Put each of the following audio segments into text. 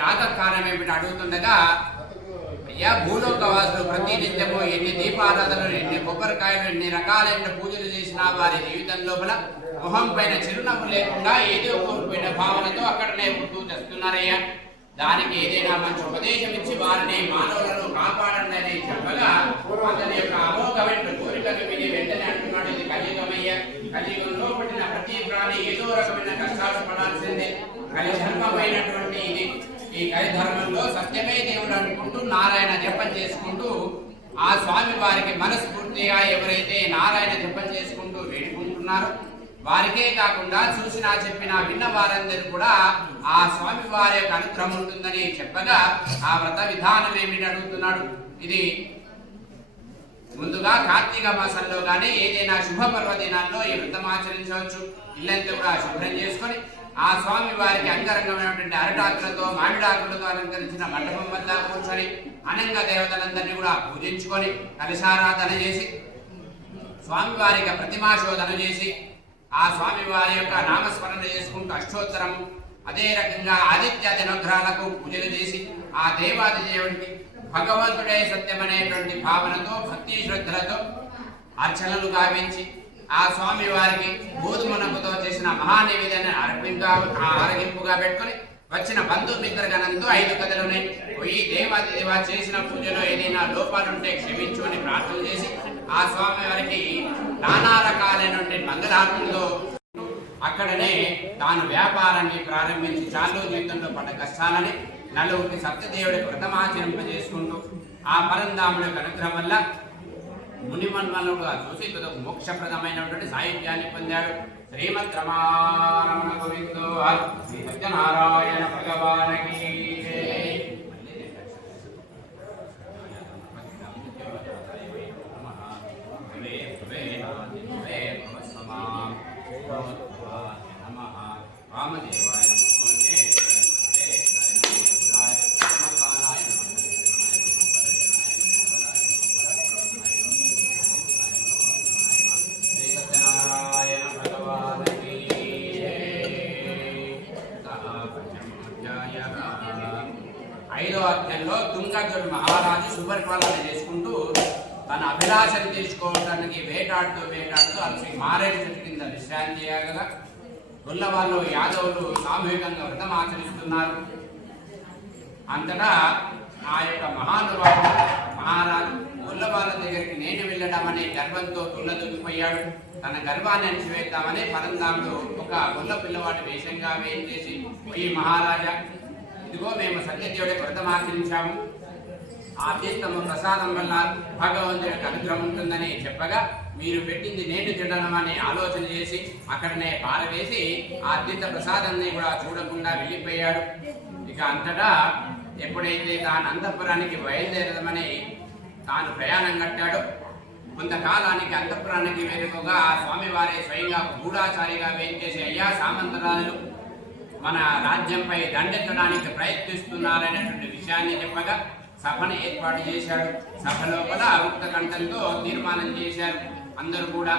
యాగకార్యం ఏమిటి అడుగుతుండగా, అయ్యా భూలోకవాసులు ప్రతి నిత్యము ఎన్ని దీపారాధనలు, ఎన్ని కొబ్బరికాయలు, ఎన్ని రకాలైన పూజలు చేసినా వారి జీవితం లోపల మొహం పైన చిరునవ్వు లేకుండా ఏదో కోల్పోయిన భావనతో అక్కడనే పుట్టు తెస్తున్నారయ్యా. దానికి ఏదైనా మంచి ఉపదేశం ఇచ్చి వారిని మానవులను కాపాడండి అని చెప్పగా అతని యొక్క అమోఘమైన కోరికలు విని వెంటనే అంటున్నాడు, ఇది కలియుగమయ్యా. కలియుగంలో పుట్టిన ప్రతి ప్రాణి ఏదో రకమైన కష్టాలు పడాల్సిందే. కలిధర్మమైనటువంటి ఇది. ఈ కలిధర్మంలో సత్యమే దేవుడు అనుకుంటూ నారాయణ జపం చేసుకుంటూ ఆ స్వామి వారికి మనస్ఫూర్తిగా ఎవరైతే నారాయణ జపం చేసుకుంటూ వేడుకుంటున్నారో వారికే కాకుండా చూసినా చెప్పినా విన్న వారందరూ కూడా ఆ స్వామి వారి యొక్క అనుగ్రహం ఉంటుందని చెప్పగా ఆ వ్రత విధానం ఏమిటి అడుగుతున్నాడు. ఇది ముందుగా కార్తీక మాసంలో కానీ ఏదైనా శుభ పర్వదినాల్లో ఈ వ్రతం ఆచరించవచ్చు. ఇల్లంతా కూడా శుభ్రం చేసుకొని ఆ స్వామి వారికి అంగరంగమైనటువంటి అరటాకులతో మామిడాకులతో అలంకరించిన మండపం వద్ద కూర్చొని అనంగ దేవతలందరినీ కూడా పూజించుకొని కలశారాధన చేసి స్వామి వారికి ప్రతిమాశోధన చేసి ఆ స్వామి వారి యొక్క నామస్మరణ చేసుకుంటూ అష్టోత్తరము, అదే రకంగా ఆదిత్య దినగ్రహాలకు పూజలు చేసి ఆ దేవాది దేవుడికి భగవంతుడే సత్యమనేటువంటి భావనతో భక్తి శ్రద్ధలతో అర్చనలు గావించి ఆ స్వామి వారికి గోధుమనకుతో చేసిన మహానివేదన ఆరగింపుగా పెట్టుకుని వచ్చిన బంధుమిత్ర గణంతో 5 కథలున్నాయి. ఈ దేవాది దేవ చేసిన పూజలో ఏదైనా లోపాలుంటే క్షమించు అని ప్రార్థన చేసి ఆ స్వామి వారికి నానా రకాలైనటువంటి మంగళార్తులతో అక్కడనే తాను వ్యాపారాన్ని ప్రారంభించి చాలు జీవితంలో పడ్డ కష్టాలని నలుగురికి సత్యదేవుడి వ్రతమాచరింపజేసుకుంటూ ఆ పరంధాముడి యొక్క అనుగ్రహం వల్ల మునిమన్మలుగా చూసి తుదకు మోక్షప్రదమైనటువంటి సాహిత్యాన్ని పొందాడు. శ్రీమద్ రమారమణ గోవిందో శ్రీ సత్యనారాయణ భగవానకి వామదేవాయ ఐదవ అధ్యాయంలో తుంగదుడు మహారాజు సుపరిపాలన చేసుకుంటూ తన అభిలాషను తీర్చుకోవడానికి వేటాడుతూ అలసి మారేడు చెట్టు కింద విశ్రాంతి చేయగల గొల్లవాళ్ళు యాదవులు సామూహికంగా వ్రతం ఆచరిస్తున్నారు. అంతటా ఆ యొక్క మహానుభావుడు మహారాజు గొల్లవాళ్ళ దగ్గరికి నేను వెళ్ళడం అనే గర్వంతో తుళ్ళదూగిపోయాడు. తన గర్వాన్ని అణిచివేద్దామని పరంధాముడు ఒక గొల్ల పిల్లవాడి వేషంగా వేయించేసి, ఈ మహారాజా ఇదిగో మేము సత్యదేవుడి వ్రతం ఆచరించాము, ఆ తీర్థము ప్రసాదం వల్ల భగవంతుడికి అనుగ్రహం ఉంటుందని చెప్పగా మీరు పెట్టింది నేను తినడం అని ఆలోచన చేసి అక్కడనే పారవేసి ఆ తీర్థ ప్రసాదాన్ని కూడా చూడకుండా వెళ్ళిపోయాడు. ఇక అంతటా ఎప్పుడైతే తాను అంతఃపురానికి బయలుదేరదమని తాను ప్రయాణం కట్టాడో కొంతకాలానికి అంతఃపురానికి వేరుకగా ఆ స్వామివారే స్వయంగా గూఢాచారిగా వేయించేసి, అయ్యా సామంతరాజులు మన రాజ్యంపై దండెత్తడానికి ప్రయత్నిస్తున్నారనేటువంటి విషయాన్ని చెప్పగా సభను ఏర్పాటు చేశాడు. సభ లోపల ఉక్త కంఠంతో తీర్మానం చేశారు అందరూ కూడా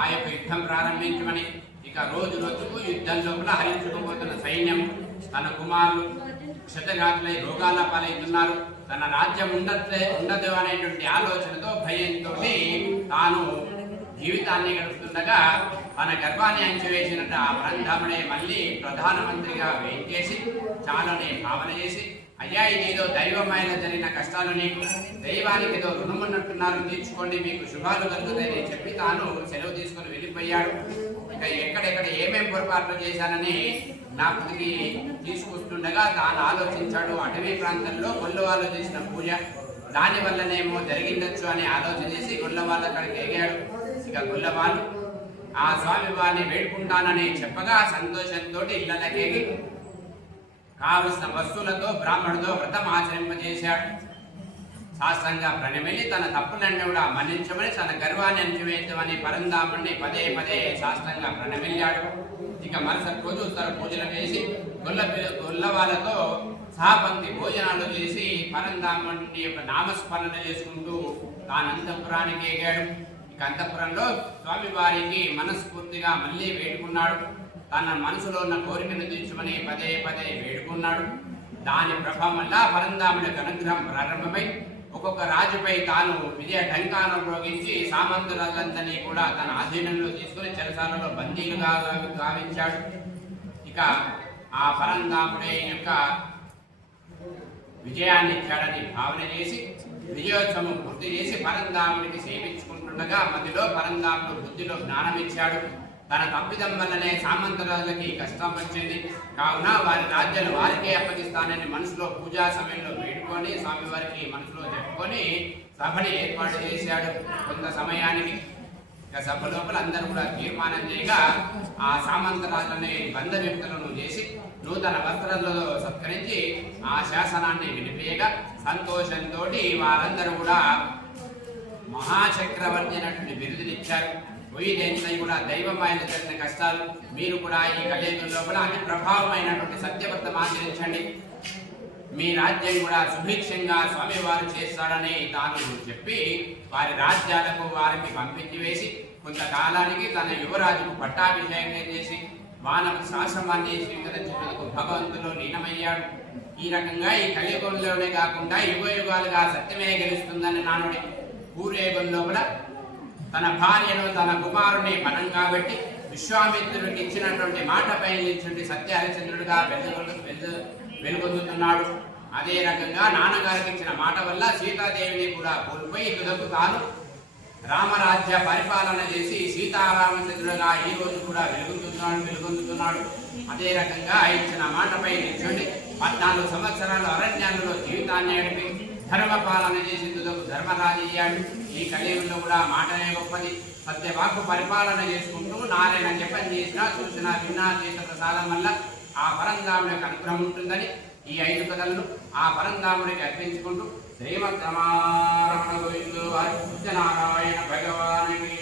ఆ యొక్క యుద్ధం ప్రారంభించమని. ఇక రోజు రోజుకు యుద్ధం లోపల హరించుకుపోతున్న సైన్యం తన కుమారులు క్షతఘాతులై రోగాల పాలవుతున్నారు. తన రాజ్యం ఉండదు అనేటువంటి ఆలోచనతో భయంతో తాను జీవితాన్ని గడుపుతుండగా తన గర్వాన్ని అంచివేసినట్టు ఆ పరంధాముడే మళ్ళీ ప్రధానమంత్రిగా వేయించేసి చాలానే భావన చేసి, అయ్యా ఇదేదో దైవమైన జరిగిన కష్టాలు, నీకు దైవానికి ఏదో రుణమున్నట్టున్నారు, తీర్చుకోండి, మీకు శుభాలు కలుగుతాయని చెప్పి తాను సెలవు తీసుకొని వెళ్ళిపోయాడు. ఇక ఎక్కడెక్కడ ఏమేం పొరపాట్లు చేశానని జ్ఞాపతికి తీసుకొస్తుండగా తాను ఆలోచించాడు. అటవీ ప్రాంతంలో గొల్లవాళ్ళు చేసిన పూజ దానివల్లనేమో జరిగిండొచ్చు అని ఆలోచన చేసి గొల్లవాళ్ళ అక్కడికి ఎగాడు. ఇక గొల్లవాళ్ళు ఆ స్వామి వారిని వేడుకుంటానని చెప్పగా సంతోషంతో ఇళ్లకేగి కావలసిన వస్తువులతో బ్రాహ్మణుతో వ్రతం ఆచరింపజేశాడు. శాస్త్రంగా ప్రణమిల్లి తన తప్పులన్నీ కూడా మన్నించమని తన గర్వాన్ని అంచివేద్దామని పరంధాముడిని పదే పదే శాస్త్రంగా ప్రణమిల్లాడు. ఇక మరుసటి రోజు తన పూజలు చేసి గొల్లవాళ్ళతో సహపంక్తి భోజనాలు చేసి పరంధాముడి యొక్క నామస్మరణ చేసుకుంటూ తాను అంతఃపురానికి ఎగాడు. ఇక అంతఃపురంలో స్వామివారికి మనస్ఫూర్తిగా మళ్ళీ వేడుకున్నాడు. తన మనసులో ఉన్న కోరికను తీర్చమని పదే పదే వేడుకున్నాడు. దాని ప్రభావం వల్ల పరంధాముడికి అనుగ్రహం ప్రారంభమై ఒక్కొక్క రాజుపై తాను విజయ ఢంకాను ఉపయోగించి సామంతులందరినీ కూడా తన ఆధీనంలో తీసుకుని చెరసాలలో బందీలుగా గావించాడు. ఇక ఆ పరంధాముడి యొక్క విజయాన్ని ఇచ్చాడని భావన చేసి విజయోత్సవం పూర్తి చేసి పరంధాముడికి సేవించుకుంటుండగా మధ్యలో పరంధాముడు బుద్ధిలో జ్ఞానం ఇచ్చాడు. తన తప్పిదం వల్లనే సామంతరాజులకి కష్టం వచ్చింది కావున వారి రాజ్యాలు వారికే అప్పగిస్తానని మనసులో పూజా సమయంలో వేడుకొని స్వామివారికి మనసులో చెప్పుకొని సభని ఏర్పాటు చేశాడు. కొంత సమయానికి ఇక సభ లోపల అందరూ కూడా తీర్మానం చేయగా ఆ సామంతరాజులని బంధ వ్యక్తులను చేసి నూతన వస్త్రాలలో సత్కరించి ఆ శాసనాన్ని వినిపేయగా సంతోషంతో వారందరూ కూడా మహాచక్రవర్తి అయినటువంటి బిరుదునిచ్చారు. పోయిదేంతై కూడా దైవమైన జరిగిన కష్టాలు మీరు కూడా ఈ కలియుగంలో కూడా అతి ప్రభావమైనటువంటి సత్యవ్రతం ఆచరించండి. మీ రాజ్యం కూడా సుభిక్షంగా స్వామివారు చేస్తాడని తాను చెప్పి వారి రాజ్యాలకు వారికి పంపించి వేసి కొంతకాలానికి తన యువరాజుకు పట్టాభిషేకం చేసి వానకు శాసనాన్ని స్వీకరించేందుకు భగవంతుడు లీనమయ్యాడు. ఈ రకంగా ఈ కలియుగంలోనే కాకుండా యుగయుగాలుగా సత్యమే గెలుస్తుందని నానుడి. పూర్వయుగంలో కూడా తన భార్యను తన కుమారుని పనం కాబట్టి విశ్వామిత్రుడికి ఇచ్చినటువంటి మాటపై నిలిచి సత్య హరిచంద్రుడిగా వెలుగొందుతున్నాడు. అదే రకంగా నాన్నగారికి ఇచ్చిన మాట వల్ల సీతాదేవిని కూడా కోల్పోయి తుదకు తాను రామరాజ్య పరిపాలన చేసి సీతారామచంద్రుడిగా ఈ రోజు కూడా వెలుగొందుతున్నాడు. అదే రకంగా ఇచ్చిన మాటపై నిల్చుండి 14 సంవత్సరాలు అరణ్యాలలో జీవితాన్ని గడిపి ధర్మపాలన చేసి తుదకు ధర్మరాజు అయ్యాడు. ఈ కలియుగంలో కూడా మాటనే గొప్పది. సత్యవాక్కు పరిపాలన చేసుకుంటూ నారాయణ జపం చేసినా చూసినా విన్నా చేత ప్రసాదం వల్ల ఆ పరంధాముడికి అనుగ్రహం ఉంటుందని ఈ 5 కథలను ఆ పరంధాముడికి అర్పించుకుంటూ శ్రీమద్రమారమణ గోవిందో వారి సత్యనారాయణ భగవానికి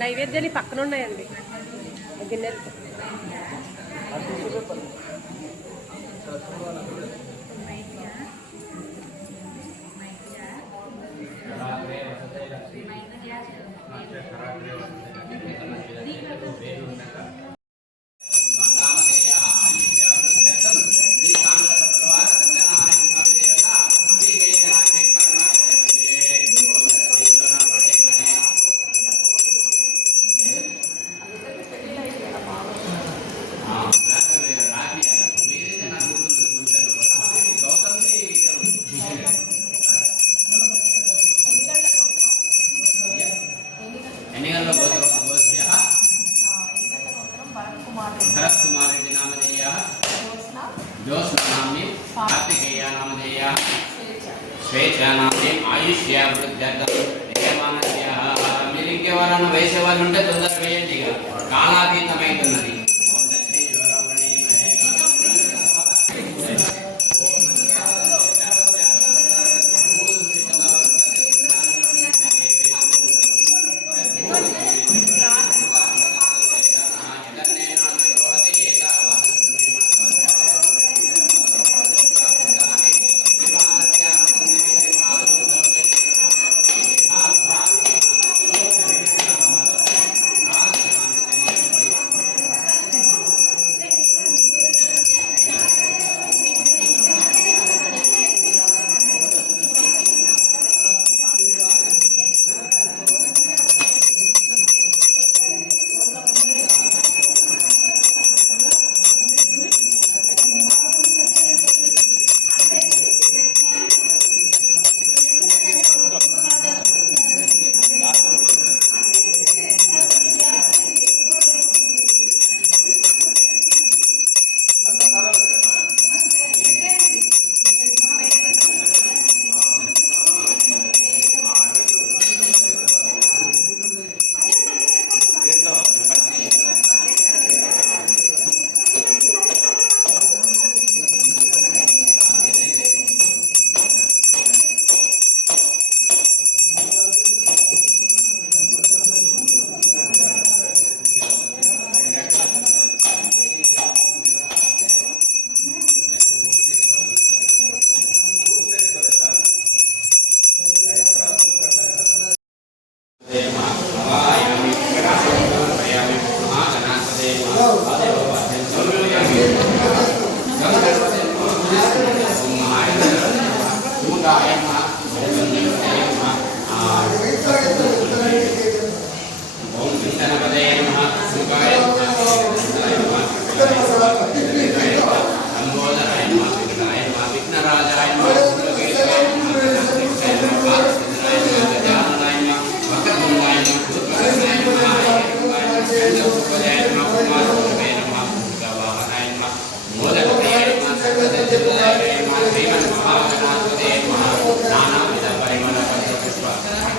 నైవేద్యాలు పక్కన ఉన్నాయండి గిన్నెలు. మీరు ఇంకెవరన్నా వయసు వాళ్ళు ఉంటే తొందరగా వేయండి. కాలాతీతమైతున్నది.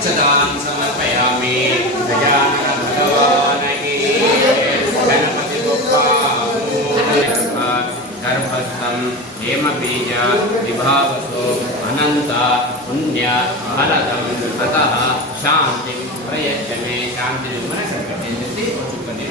अक्षदानं समर्पयामि गजानन भगवानकी गणपति बप्पा गर्भस्थं हेमबीज विभावसो अनंत पुण्य फलदं अतः शांति प्रयच्छ मे शांति मन संकटे चुकने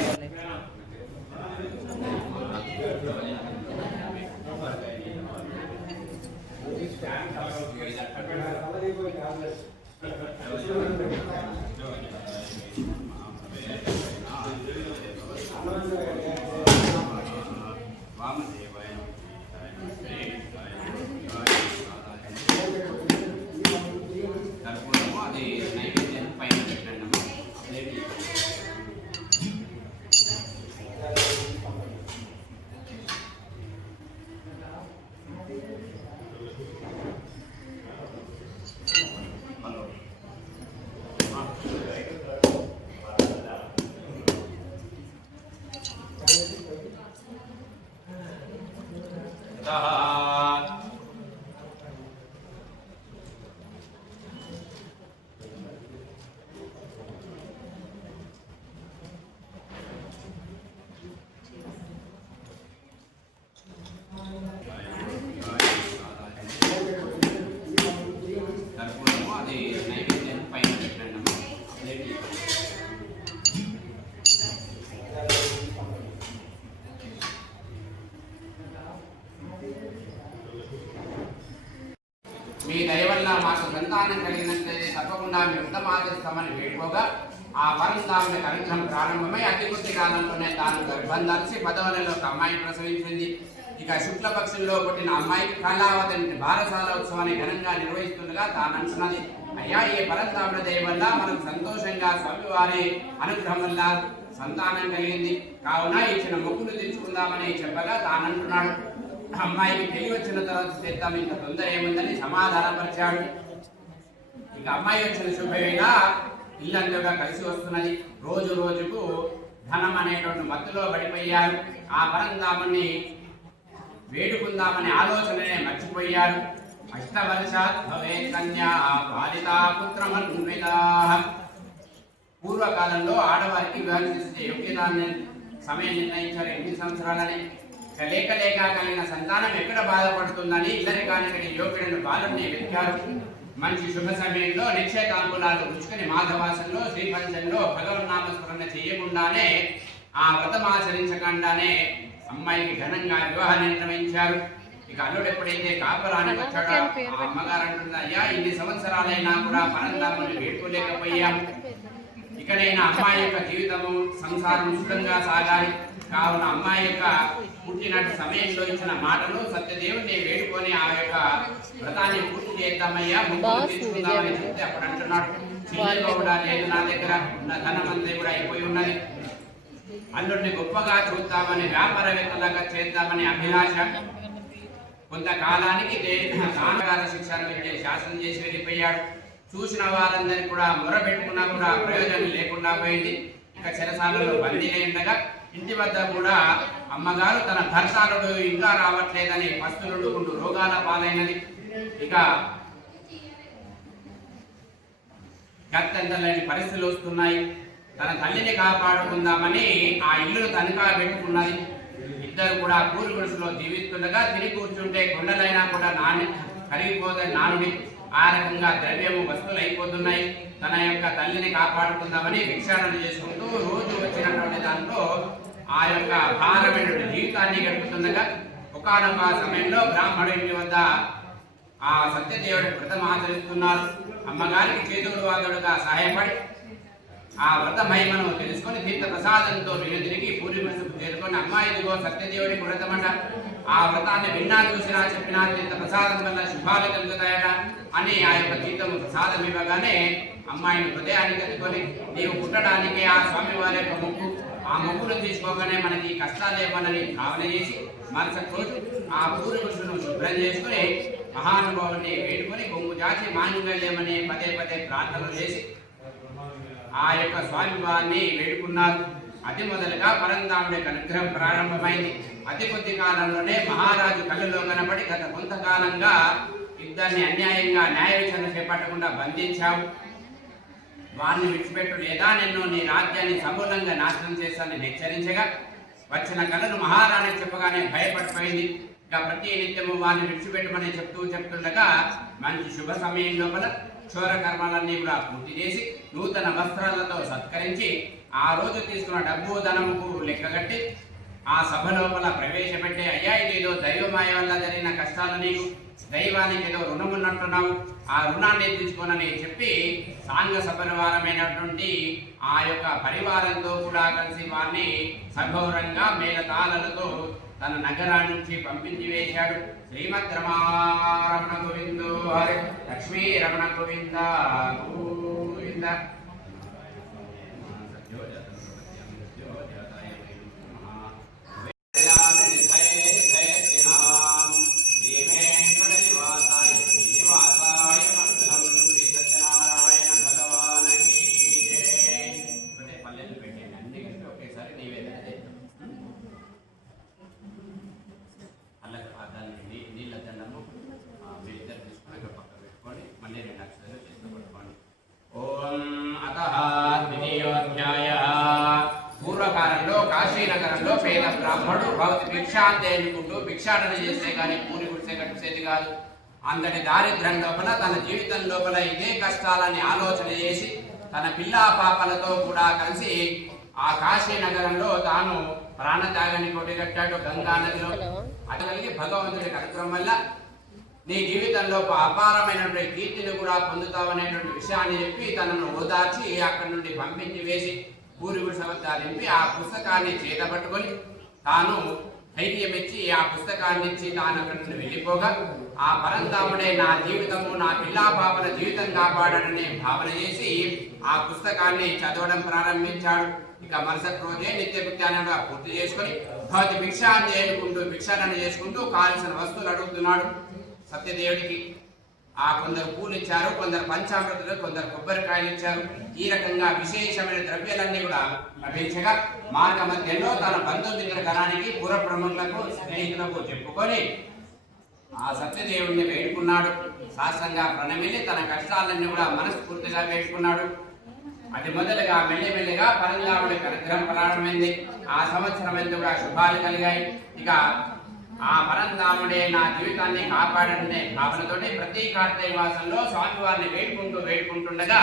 మీ దయ వల్ల మాకు సంతానం కలిగినట్లయితే తప్పకుండా మీ ఉత్తమాదిస్తామని వేడుకోగా ఆ పరంధామునికి అనుగ్రహం ప్రారంభమై అతి కొద్ది కాలంలోనే తాను గర్భం ధరిచి 10వ నెలలో ఒక అమ్మాయిని ప్రసవించింది. ఇక శుక్లపక్షంలో పుట్టిన అమ్మాయికి కళావతి బారసాల ఉత్సవాన్ని ఘనంగా నిర్వహిస్తుండగా తాను అంటున్నది, అయ్యా ఈ పరంధాముల దయ వల్ల మనకు సంతోషంగా స్వామివారి అనుగ్రహం వల్ల సంతానం కలిగింది, కావున ఇచ్చిన మొక్కులు తెచ్చుకుందామని చెప్పగా తానంటున్నాడు, అమ్మాయికి పెళ్లి వచ్చిన తర్వాత చేద్దాం, ఇంత తొందర ఏముందని సమాధానపరిచాడు. ఇక అమ్మాయి వచ్చిన శుభవేళ ఇల్లందుగా కలిసి వస్తున్నది. రోజు రోజుకు ధనం అనేటువంటి మత్తులో పడిపోయారు. ఆ పరంధాముని వేడుకుందామనే ఆలోచననే మర్చిపోయారు. అష్టవర్షాత్ భవే కన్యా బాలితా పుత్రమన్వితా. పూర్వకాలంలో ఆడవారికి వివాహం చేసే యోగ్యతాన్ని సమయం నిర్ణయించారు 8 సంవత్సరాలని. లేక లేక కలిగిన సంతానం ఎక్కడ బాధపడుతుందని ఇల్లరికానికి యోగ్యుడైన బాలుడిని వెతికారు. మంచి శుభ సమయంలో నిశ్చయతాంబూలాలు పుచ్చుకొని మాధవాసంలో శ్రీపంచంలో భగవన్నామస్మరణ చేయకుండానే ఆ వ్రతమాచరించకుండానే అమ్మాయికి ఘనంగా వివాహాన్ని నిర్వహించారు. ఇక అల్లుడు ఎప్పుడైతే కాపురానికి వచ్చాడో ఆ అమ్మగారు అంటుంది, అయ్యా ఇన్ని సంవత్సరాలైనా కూడా పరంధాముని వేడుకోలేకపోయాము, ఇకనైనా అమ్మాయి యొక్క జీవితము సంసారం సుఖంగా సాగాలి, కావున అమ్మాయి యొక్క పుట్టినట్టు సమయంలో ఇచ్చిన మాటలు సత్యదేవుని వేడుకొని ఆ యొక్క వ్రతాన్ని పూర్తి చేద్దామయ్యా, ముగ్గురు తీసుకుందామని చెప్తే అప్పుడు అంటున్నాడు, చిన్నగా కూడా లేదు నా దగ్గర, ఉన్న ధనమంతా కూడా అయిపోయి ఉన్నది, అల్లుడిని గొప్పగా చూద్దామని వ్యాపారవేత్తలాగా చేద్దామని అభిలాష. కొంతకాలానికి నాన్నగార శిక్షను పెట్టే శాసనం చేసి వెళ్ళిపోయాడు. చూసిన వారందరికీ కూడా మొరబెట్టుకున్నా కూడా ప్రయోజనం లేకుండా పోయింది. ఇక చెరసాలలో బందీ ఉండగా ఇంటి వద్ద కూడా అమ్మగారు తన భర్తాలుడు ఇంకా రావట్లేదని పస్తులుండుకుంటూ రోగాల పాలైనది. ఇక గత్యంతరలేని పరిస్థితులు వస్తున్నాయి. తన తల్లిని కాపాడుకుందామని ఆ ఇల్లును తనఖా పెట్టుకున్నది. ఇద్దరు కూడా పూరి గుడిసెలో జీవిస్తుండగా తిరిగి కూర్చుంటే కొండలైనా కూడా కరిగిపోతే నానుడి. ఆ రకంగా ద్రవ్యము వస్తువులు అయిపోతున్నాయి. తన యొక్క తల్లిని కాపాడుకుందామని భిక్షాటన చేసుకుంటూ రోజు వచ్చినటువంటి దాంట్లో ఆ యొక్క భారమైనటువంటి జీవితాన్ని గడుపుతుండగా ఒకానొక సమయంలో బ్రాహ్మణుడి ఇంటి వద్ద ఆ సత్యదేవుడి వ్రతం ఆచరిస్తున్నారు. అమ్మగారికి చేతుడు వాదుడుగా సహాయపడి ఆ వ్రత మహిమను తెలుసుకొని తీర్థ ప్రసాదంతో తిరిగి పూరి గుడిసెకు చేరుకొని అమ్మాయిదిగో సత్యదేవుడికి వ్రతమంట, ఆ వ్రతాన్ని విన్నా చూసినా చెప్పినా తీర్థ ప్రసాదం వల్ల శుభాలు కలుగుతాయట అని ఆ యొక్క తీర్థము ప్రసాదం ఇవ్వగానే అమ్మాయిని హృదయానికి ఎత్తుకొని నీవు పుట్టడానికి ఆ స్వామి వారి యొక్క మొక్కు, ఆ మొక్కును తీసుకోగానే మనకి కష్టాలేమనని భావన చేసి మరుసటి రోజు ఆ పూరి గుడిసెను శుభ్రం చేసుకుని మహానుభావుని వేడుకొని కొంగు జాచి మాంగళ్యమని పదే పదే ప్రార్థనలు చేసి ఆ యొక్క స్వామి వారిని వేడుకున్నారు. అతి మొదలుగా పరంధాముడి అనుగ్రహం ప్రారంభమైంది. అతి కొద్ది కాలంలోనే మహారాజు కళ్ళలో కనబడి గత కొంతకాలంగా ఇద్దరిని అన్యాయంగా న్యాయ విచారణ చేపట్టకుండా బంధించావు. వారిని విడిచిపెట్టు లేదా నిన్ను నీ రాజ్యాన్ని సమూలంగా నాశనం చేస్తానని హెచ్చరించగా వచ్చిన కళను మహారాణి చెప్పగానే భయపడిపోయింది. ఇక ప్రతి నిత్యము వారిని విడిచిపెట్టమని చెప్తుండగా మంచి శుభ సమయం లోపల క్షోర కర్మలన్నీ కూడా పూర్తి చేసి నూతన వస్త్రాలతో సత్కరించి ఆ రోజు తీసుకున్న డబ్బు ధనముకు లెక్కగట్టి ఆ సభ లోపల ప్రవేశపెట్టే, అయ్యా ఇదేదో దైవమాయ వల్ల జరిగిన కష్టాలు నీకు, దైవానికి ఏదో రుణం ఉన్నట్టున్నావు, ఆ రుణాన్ని తీసుకోనని చెప్పి సాంఘ సపరివారమైనటువంటి ఆ యొక్క పరివారంతో కూడా కలిసి వారిని సగౌరంగా మేళతాళలతో తన నగరాన్ని నుంచి పంపించి వేశాడు. శ్రీమద్ రమణ గోవిందో హరి, లక్ష్మీ రమణ గోవింద గోవింద. పూర్వకాలంలో కాశీనగరంలో పేద బ్రాహ్మణుడు భగవతి భిక్షాంతి ఎన్నుకుంటూ భిక్షాటన చేస్తే కానీ పూరి గుడిసే కట్టేది కాదు. అంతటి దారిద్ర్యం లోపల తన జీవితం లోపల ఇదే కష్టాలని ఆలోచన చేసి తన పిల్లా పాపలతో కూడా కలిసి ఆ కాశీనగరంలో తాను ప్రాణత్యాగాన్ని కొట్టిగట్టాడు గంగా నదిలో. అతనికి భగవంతుడి అనుగ్రహం వల్ల నీ జీవితంలో అపారమైనటువంటి కీర్తిని కూడా పొందుతావనేటువంటి విషయాన్ని చెప్పి తనను ఓదార్చి అక్కడి నుండి పంపించి వేసి పూర్వీకుడు సమర్థ దింపి ఆ పుస్తకాన్ని చేతపట్టుకొని తాను ధైర్యమిచ్చి ఆ పుస్తకాన్ని ఇచ్చి తాను అక్కడి నుండి వెళ్ళిపోగా ఆ పరంధాముడే నా జీవితము, నా పిల్లా పాపల జీవితం కాపాడననే భావన చేసి ఆ పుస్తకాన్ని చదవడం ప్రారంభించాడు. ఇక మరుసటి రోజే నిత్య కృత్యాన్ని పూర్తి చేసుకొని భగవతి భిక్షాన్ని చేసుకుంటూ భిక్షాటన చేసుకుంటూ కావలసిన వస్తువులు అడుగుతున్నాడు సత్యదేవుడికి. ఆ కొందరు పూలు ఇచ్చారు, కొందరు పంచామృతులు, కొందరు కొబ్బరికాయలు ఇచ్చారు. ఈ రకంగా విశేషమైన ద్రవ్యాలన్నీ కూడా లభించగా మార్గ మధ్యలో తన బంధుమిత్ర గణానికి పుర ప్రముఖులకు స్నేహితులకు చెప్పుకొని ఆ సత్యదేవుడిని వేడుకున్నాడు. శాస్త్రంగా ప్రణమిల్లి తన కష్టాలన్నీ కూడా మనస్ఫూర్తిగా వేడుకున్నాడు. అది మొదలుగా మెల్లిమెల్లిగా పరంధాముడి అనుగ్రహం ప్రారంభమైంది. ఆ సంవత్సరం ఎంత కూడా శుభాలు కలిగాయి. ఇక ఆ పరంధాముడే నా జీవితాన్ని కాపాడనే భావనతోటి ప్రతి కార్తీక మాసంలో స్వామివారిని వేడుకుంటుండగా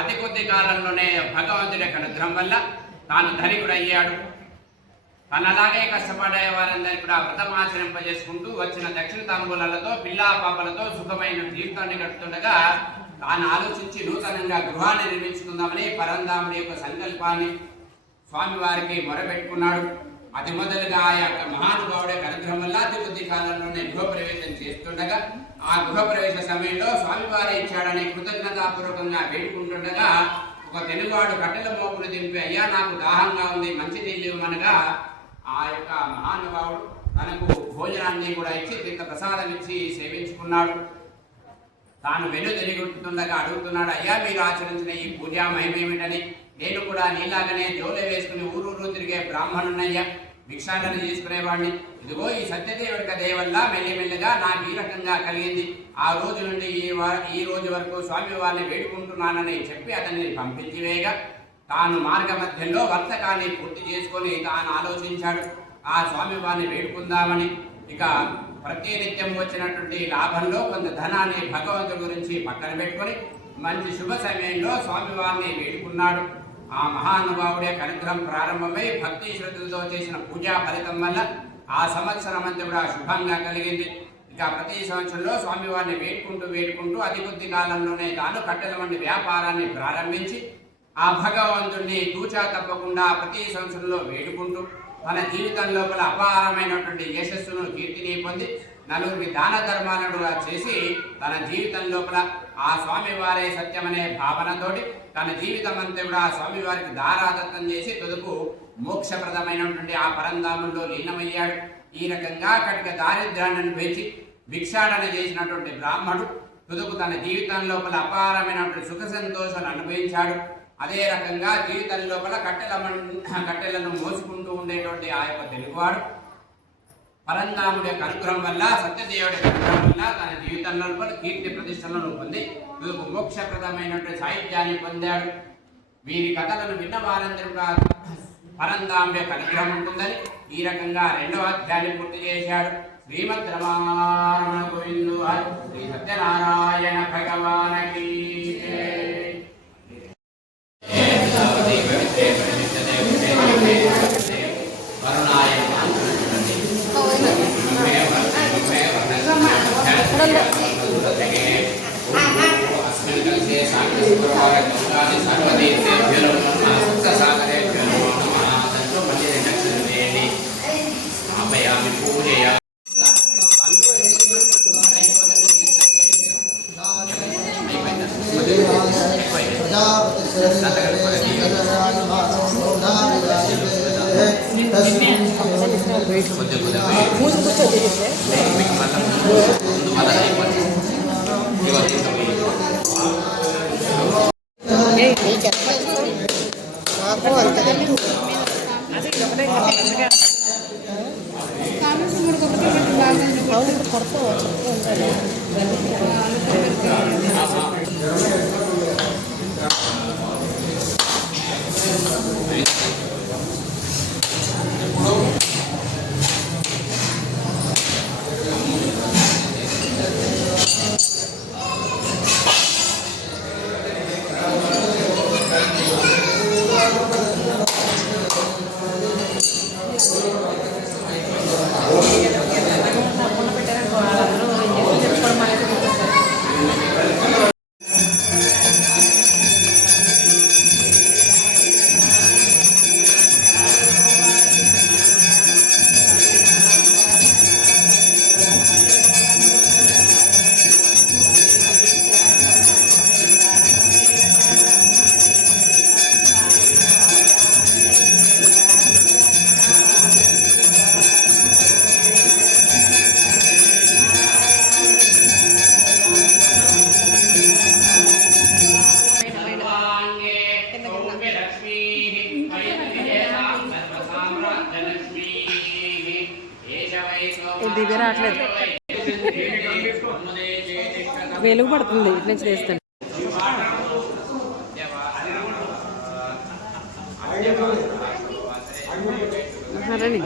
అతి కొద్ది కాలంలోనే భగవంతుడి యొక్క అనుగ్రహం వల్ల తాను ధనికుడు అయ్యాడు. తనలాగే కష్టపడే వారందరికీ కూడా వ్రతమాచరింపజేసుకుంటూ వచ్చిన దక్షిణ తాంబూలాలతో పిల్లా పాపలతో సుఖమైన జీవితాన్ని గడుపుతుండగా తాను ఆలోచించి నూతనంగా గృహాన్ని నిర్మించుకుందామని పరంధాముడి యొక్క సంకల్పాన్ని స్వామివారికి మొరబెట్టుకున్నాడు. అతి మొదలుగా ఆ యొక్క మహానుభావుడి అనుగ్రహం వల్ల అతి కొద్ది కాలంలోనే గృహప్రవేశం చేస్తుండగా ఆ గృహప్రవేశ సమయంలో స్వామివారి ఇచ్చాడని కృతజ్ఞతాపూర్వకంగా వేడుకుంటుండగా ఒక తెలుగువాడు కట్టెల మోపును దింపి, అయ్యా నాకు దాహంగా ఉంది, మంచి నీళ్ళు ఇవ్వమనగా ఆ యొక్క మహానుభావుడు తనకు భోజనాన్ని కూడా ఇచ్చి తీర్థ ప్రసాదం ఇచ్చి సేవించుకున్నాడు. తాను వెను తిరుగుతుండగా అడుగుతున్నాడు, అయ్యా మీరు ఆచరించిన ఈ పూజా మహిమేమిటని. నేను కూడా నీలాగనే జోలే వేసుకుని ఊరూరు తిరిగే బ్రాహ్మణున్నయ్యా, భిక్షాటన చేసుకునేవాడిని. ఇదిగో ఈ సత్యదేవుడిక దేవల్ల మెల్లిమెల్లిగా నాకు ఈ రకంగా కలిగింది. ఆ రోజు నుండి ఈ రోజు వరకు స్వామివారిని వేడుకుంటున్నానని చెప్పి అతన్ని పంపించి వేయగా తాను మార్గ మధ్యంలో వర్తకాన్ని పూర్తి చేసుకొని తాను ఆలోచించాడు ఆ స్వామివారిని వేడుకుందామని. ఇక ప్రతినిత్యం వచ్చినటువంటి లాభంలో కొంత ధనాన్ని భగవంతుడి గురించి పక్కన పెట్టుకొని మంచి శుభ సమయంలో స్వామివారిని వేడుకున్నాడు. ఆ మహానుభావుడి యొక్క అనుగ్రహం ప్రారంభమై భక్తి శ్రద్ధలతో చేసిన పూజా ఫలితం వల్ల ఆ సంవత్సరం అంతా కూడా శుభంగా కలిగింది. ఇక ప్రతి సంవత్సరంలో స్వామివారిని వేడుకుంటూ అతి కొద్ది కాలంలోనే తాను కట్టెల వంటి వ్యాపారాన్ని ప్రారంభించి ఆ భగవంతుడిని తూచా తప్పకుండా ప్రతి సంవత్సరంలో వేడుకుంటూ తన జీవితం లోపల అపారమైనటువంటి యశస్సును కీర్తిని పొంది నలుగురికి దాన ధర్మాలను చేసి తన జీవితం లోపల ఆ స్వామివారే సత్యమనే భావనతోటి తన జీవితం అంతా కూడా ఆ స్వామివారికి దారాదత్తం చేసి తుదకు మోక్షప్రదమైనటువంటి ఆ పరంధామంలో లీనమయ్యాడు. ఈ రకంగా కటిక దారిద్ర్యాన్ని అనుభవించి భిక్షాటన చేసినటువంటి బ్రాహ్మణుడు తుదకు తన జీవితం లోపల అపారమైనటువంటి సుఖ సంతోషాలు అనుభవించాడు. అదే రకంగా జీవితం లోపల కట్టెలను మోసుకుంటూ ఉండేటువంటి ఆ యొక్క తెలుగువాడు పరంధాముడి యొక్క అనుగ్రహం వల్ల, సత్యదేవుడి యొక్క అనుగ్రహం వల్ల తన జీవితంలో కీర్తి ప్రతిష్టలను పొంది మోక్షప్రదమైనటువంటి సాహిత్యాన్ని పొందాడు. వీరి కథలను విన్న వారందరూ పరంధాముడి యొక్క అనుగ్రహం ఉంటుందని ఈ రకంగా రెండవ అధ్యాయాన్ని పూర్తి చేశాడు. శ్రీమద్ రమణ గోవిందు శ్రీ సత్యనారాయణ భగవానకి దివ్య రావట్లేదు, వెలుగు పడుతుంది ఇటు నుంచి చేస్తాను. రండి.